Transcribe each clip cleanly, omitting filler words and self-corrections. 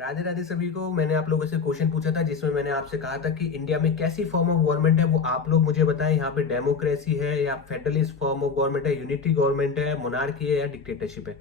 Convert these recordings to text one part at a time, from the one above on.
राधे राधे सभी को। मैंने आप लोगों से क्वेश्चन पूछा था जिसमें मैंने आपसे कहा था कि इंडिया में कैसी फॉर्म ऑफ गवर्नमेंट है, वो आप लोग मुझे बताएं। यहाँ पे डेमोक्रेसी है या फेडरलिस्ट फॉर्म ऑफ गवर्नमेंट है, यूनिटी गवर्नमेंट है, मोनार्की है या डिक्टेटरशिप है।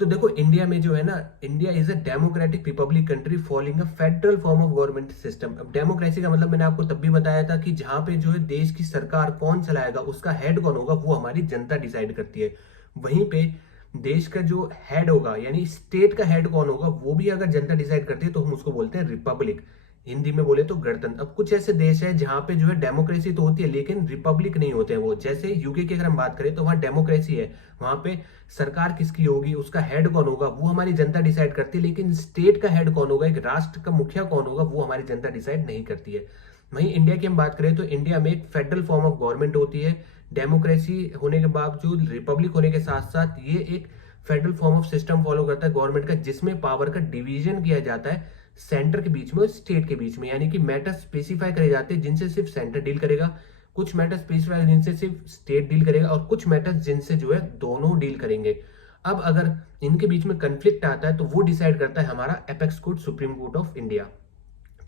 तो देखो, इंडिया में जो है ना, India is a democratic Republic country following a federal form of government system. अब डेमोक्रेसी का मतलब मैंने आपको तब भी बताया था कि जहां पे जो है देश की सरकार कौन चलाएगा, उसका हेड कौन होगा, वो हमारी जनता डिसाइड करती है। वहीं पे देश का जो हेड होगा, यानी स्टेट का हेड कौन होगा, वो भी अगर जनता डिसाइड करती है तो हम उसको बोलते हैं रिपब्लिक। हिंदी में बोले तो गणतंत्र। अब कुछ ऐसे देश है जहां पे जो है डेमोक्रेसी तो होती है लेकिन रिपब्लिक नहीं होते हैं वो, जैसे यूके की अगर हम बात करें तो वहां डेमोक्रेसी है। वहां पे सरकार किसकी होगी, उसका हेड कौन होगा, वो हमारी जनता डिसाइड करती है। लेकिन स्टेट का हेड कौन होगा, एक राष्ट्र का मुखिया कौन होगा, वो हमारी जनता डिसाइड नहीं करती है। वहीं इंडिया की हम बात करें तो इंडिया में एक फेडरल फॉर्म ऑफ गवर्नमेंट होती है। डेमोक्रेसी होने के बावजूद, रिपब्लिक होने के साथ साथ ये एक federal form of system follow करता है गवर्नमेंट का, जिसमें पावर का डिवीजन किया जाता है सेंटर के बीच में और स्टेट के बीच में। यानी कि मैटर स्पेसिफाई करे जाते हैं जिनसे सिर्फ सेंटर डील करेगा, कुछ मैटर स्पेसिफाई जिनसे सिर्फ स्टेट डील करेगा, और कुछ मैटर जिनसे जो है दोनों डील करेंगे। अब अगर इनके बीच में कंफ्लिक्ट आता है तो वो डिसाइड करता है हमारा apex court, supreme court of India.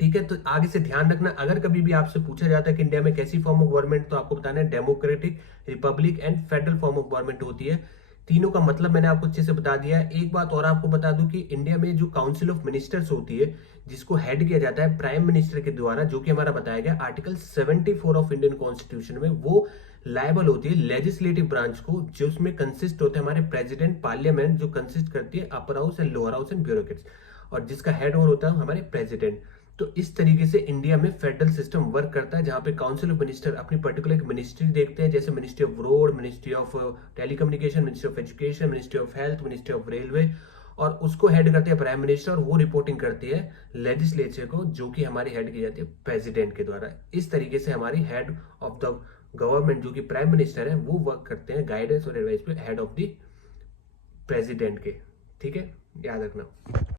ठीक है, तो आगे से ध्यान रखना, अगर कभी भी आपसे पूछा जाता है कि इंडिया में कैसी फॉर्म ऑफ गवर्नमेंट, तो आपको बताना है democratic, Republic and federal form of government होती है। तीनों का मतलब मैंने आपको अच्छे से बता दिया है। एक बात और आपको बता दूं कि इंडिया में जो काउंसिल ऑफ मिनिस्टर्स होती है, जिसको हेड किया जाता है प्राइम मिनिस्टर के द्वारा, जो कि हमारा बताया गया आर्टिकल 74 ऑफ इंडियन कॉन्स्टिट्यूशन में, वो लायबल होती है लेजिस्लेटिव ब्रांच को, जो उसमें कंसिस्ट होते हैं हमारे प्रेसिडेंट, पार्लियामेंट, जो कंसिस्ट करती है upper house and lower house and bureaucrats, और जिसका हेड और होता है हमारे प्रेसिडेंट। तो इस तरीके से इंडिया में फेडरल सिस्टम वर्क करता है, जहां पे काउंसिल ऑफ मिनिस्टर अपनी पर्टिकुलर मिनिस्ट्री देखते हैं, जैसे ministry of road, ministry of telecommunication, ministry of education, ministry of health, ministry of railway, और उसको हेड करते हैं प्राइम मिनिस्टर, और वो रिपोर्टिंग करती है लेजिस्लेचर को, जो कि हमारी हेड की जाती है प्रेसिडेंट के द्वारा। इस तरीके से हमारी हेड ऑफ द गवर्नमेंट, जो कि प्राइम मिनिस्टर है, वो वर्क करते हैं गाइडेंस और एडवाइस पे हेड ऑफ द प्रेसिडेंट के। ठीक है, याद रखना।